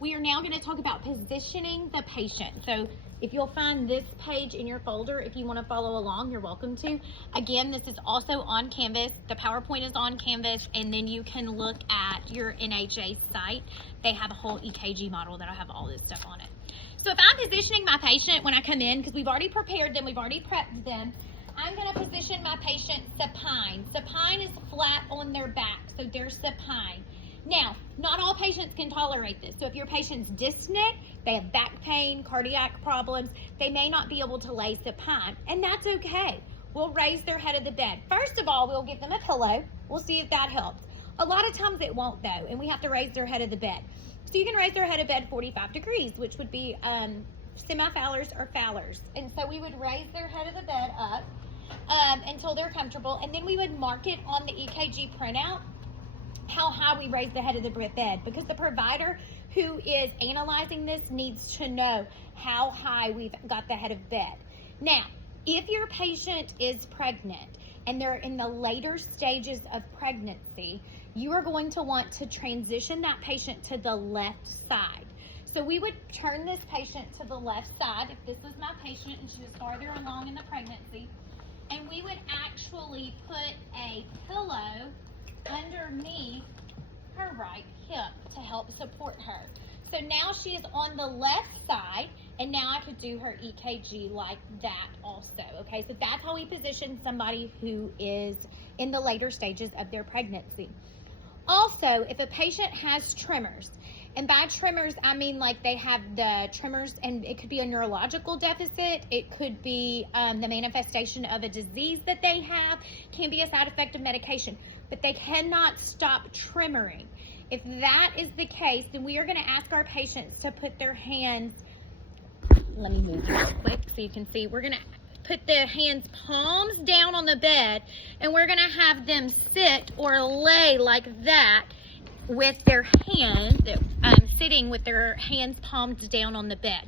We are now going to talk about positioning the patient. So if you'll find this page in your folder, if you want to follow along, you're welcome to. Again, this is also on Canvas. The PowerPoint is on Canvas, and then you can look at your NHA site. They have a whole EKG model that'll have all this stuff on it. So if I'm positioning my patient when I come in, because we've already prepared them, we've already prepped them, I'm going to position my patient supine. Supine is flat on their back, so they're supine. Now, not all patients can tolerate this. So if your patient's dyspneic, they have back pain, cardiac problems, they may not be able to lay supine, and that's okay. We'll raise their head of the bed. First of all, we'll give them a pillow. We'll see if that helps. A lot of times it won't though, and we have to raise their head of the bed. So you can raise their head of bed 45 degrees, which would be semi-Fowlers or Fowlers. And so we would raise their head of the bed up until they're comfortable, and then we would mark it on the EKG printout how high we raise the head of the bed, because the provider who is analyzing this needs to know how high we've got the head of bed. Now, if your patient is pregnant and they're in the later stages of pregnancy, you are going to want to transition that patient to the left side. So we would turn this patient to the left side if this was my patient and she was farther along in the pregnancy, and we would actually put a pillow underneath her right hip to help support her. So now she is on the left side, and now I could do her EKG like that also. Okay, so that's how we position somebody who is in the later stages of their pregnancy. Also, if a patient has tremors, and by tremors, I mean like they have the tremors, and it could be a neurological deficit, it could be the manifestation of a disease that they have, can be a side effect of medication, but they cannot stop tremoring. If that is the case, then we are going to ask our patients to put their hands, let me move real quick so you can see, we're going to put their hands palms down on the bed, and we're going to have them sit or lay like that with their hands, sitting with their hands palms down on the bed.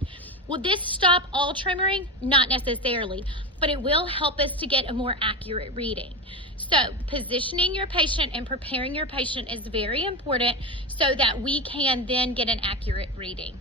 Will this stop all tremoring? Not necessarily, but it will help us to get a more accurate reading. So positioning your patient and preparing your patient is very important so that we can then get an accurate reading.